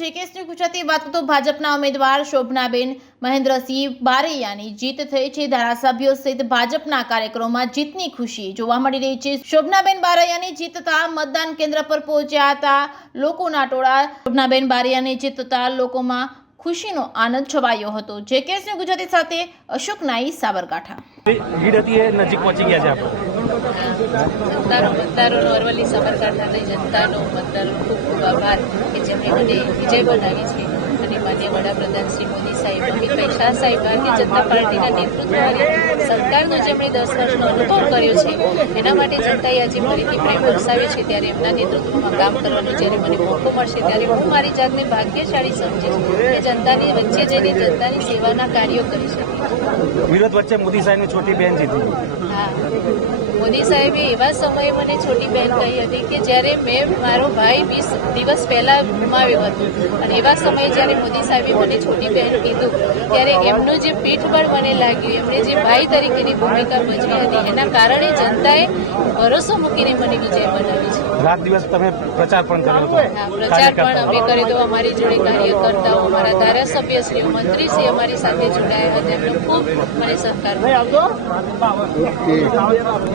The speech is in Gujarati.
જેકેએસની ગુજરાતી વાત તો ભાજપના ઉમેદવાર શોભનાબેન મહેન્દ્રસિંહ બારૈયાની જીત થઈ છે। ધારાસભ્યો સહિત ભાજપના કાર્યક્રમોમાં જીતની ખુશી જોવા મળી રહી છે। શોભનાબેન બારૈયાની જીત થતાં મતદાન કેન્દ્ર પર પહોંચ્યા હતા લોકોના ટોળા। શોભનાબેન બારૈયાની જીત થતાં લોકોમાં ખુશીનો આનંદ છવાયો હતો। જેકેએસની ગુજરાતી સાથે અશોક નાઈ, સાબરકાંઠા। નજીક પહોંચી ગયા છે મતદારોનો અરવલ્લી સાબરકાંઠાની જનતાનો મતદારો ખૂબ ખૂબ આભાર કે જેમણે મને વિજય બનાવી છે અને માન્ય વડાપ્રધાન શ્રી મોદી સાહેબ, અમિતભાઈ શાહ સાહેબ, ભારતીય જનતા પાર્ટીના નેતૃત્વવાળી સરકારનો જેમણે 10 વર્ષનો અનુભવ કર્યો છે એના માટે જનતાએ આજે ફરીથી પ્રેમ વરસાવ્યો છે। ત્યારે એમના નેતૃત્વમાં કામ કરવાનો જ્યારે મને મોકો મળશે ત્યારે હું મારી જાતને ભાગ્યશાળી સમજીશ કે જનતાની વચ્ચે જઈને જનતાની સેવાના કાર્યો કરી શકીશ। વિરોધ વચ્ચે મોદી સાહેબની છોટી બહેન જીતી। હા, મોદી સાહેબે એવા સમયે મને છોટી બહેન કહી હતી કે જ્યારે મેં મારો ભાઈ 20 દિવસ પહેલાં ગુમાવ્યો હતો અને એવા સમયે જ્યારે મોદી સાહેબે મને છોટી બહેન કીધું ત્યારે એમનું જે પીઠબળ મને લાગ્યું, એમણે જે ભાઈ તરીકેની ભૂમિકા ભજવી હતી એના કારણે જનતાએ ભરોસો મૂકીને મને વિજય બનાવી છે। રાત દિવસ તમે પ્રચાર પણ કર્યો હતો? હા, પ્રચાર પણ અમે કર્યો હતો। અમારી જોડે કાર્યકર્તાઓ, અમારા ધારાસભ્યશ્રીઓ, મંત્રીશ્રી અમારી સાથે જોડાયા હતા। એમનો ખૂબ મને સહકાર મળ્યો।